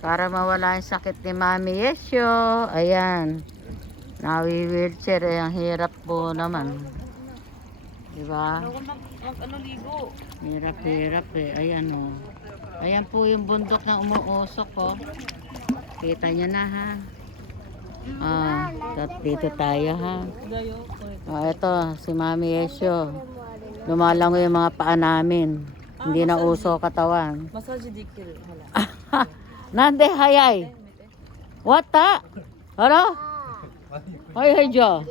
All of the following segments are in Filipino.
Para mawala yung sakit ni Mami Yesyo. Ayan. Nawi-wheelchair. Ang hirap po naman. Diba? Ano ligo? Hirap eh. Ayan o. Ayan po yung bundok na umuusok po. Kita nyo na ha. Dito tayo ha. Ito, si Mami Yesyo. Lumalangoy yung mga paa namin. Hindi na uso katawan. Massage dikil. Nande hayay. Wata? Ano? Hay jo.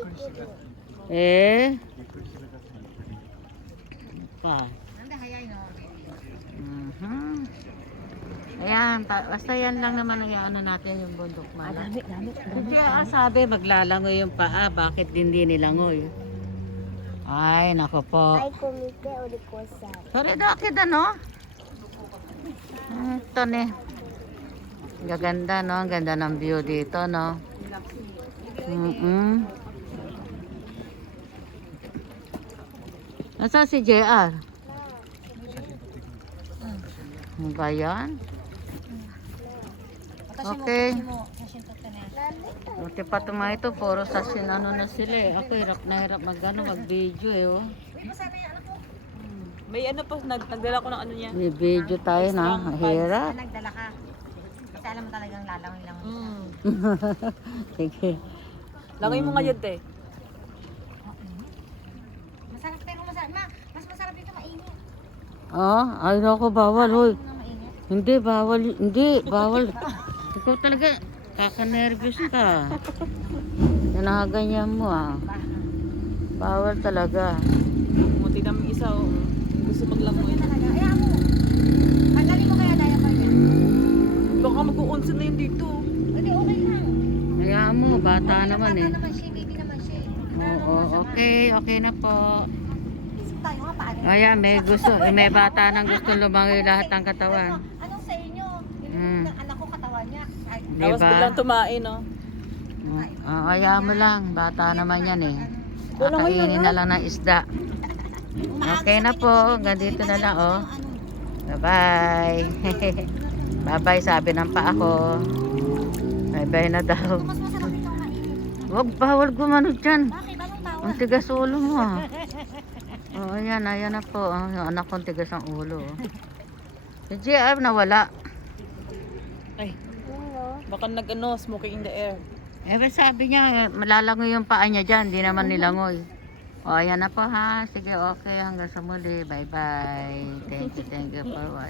Pa. Nande hayay no. Ayan, basta yan lang naman ang ano natin yung bundok mala. Kaya sabi maglalangoy yung paa, bakit hindi nilangoy? Ay, nako po. Ay, kumite ulit ko sa. Sorry, dakit ano? Ito ne. Gaganda no, ang ganda ng view dito no. Nasa si JR? Ano ba yan? Okay. Buti pa ito, puro sasin ano na sila eh. Ako hirap na hirap mag-video eh oh. May ano pa, nagdala ko ng ano niya. May video tayo na, hirap. Nagdala ka. Kasi alam mo talagang lalangoy lang. Sige. Langoy mo ngayon, te. Masarap pero mas masarap dito mainit. Ay nako, bawal hoy. Mainit. Hindi, bawal. Ikaw talaga, kaka-nervous ka. Nanaganyan mo Bawal talaga. Muti namin isa, oh. Gusto maglangoy. Ayaw mo. Pagdali mo kaya daya pa niya. Baka mag-uunsan na yun dito. Hindi, okay lang. Hayaan mo, bata naman eh. Bata naman siya, baby naman siya. Oo, okay na po. Isip tayo nga paano. Ayan, may bata nang gusto lumangoy lahat ng katawan. Anong sa inyo? Yung anak ko katawan niya. Ay, Tapos biglang tumain, no? Hayaan mo lang, bata naman yan eh. Kakainin na lang ng isda. Okay na po, hanggang dito na lang oh. Bye-bye. Bye-bye sabi ng pa ako. Bye-bye na daw. mas masarap itong mainit. Huwag bawal gumano dyan. Bakit? Anong tawa? Ang tigas ulo mo ayan na po. Yung anak kong tigas ang ulo. Si JR nawala. Ay, baka nag-ano, smoking in the air. Sabi niya, malalangoy yung paa niya dyan. Hindi naman nilangoy. Ayan na po ha. Sige, okay. Hanggang sa muli. Bye-bye. Thank you for watching.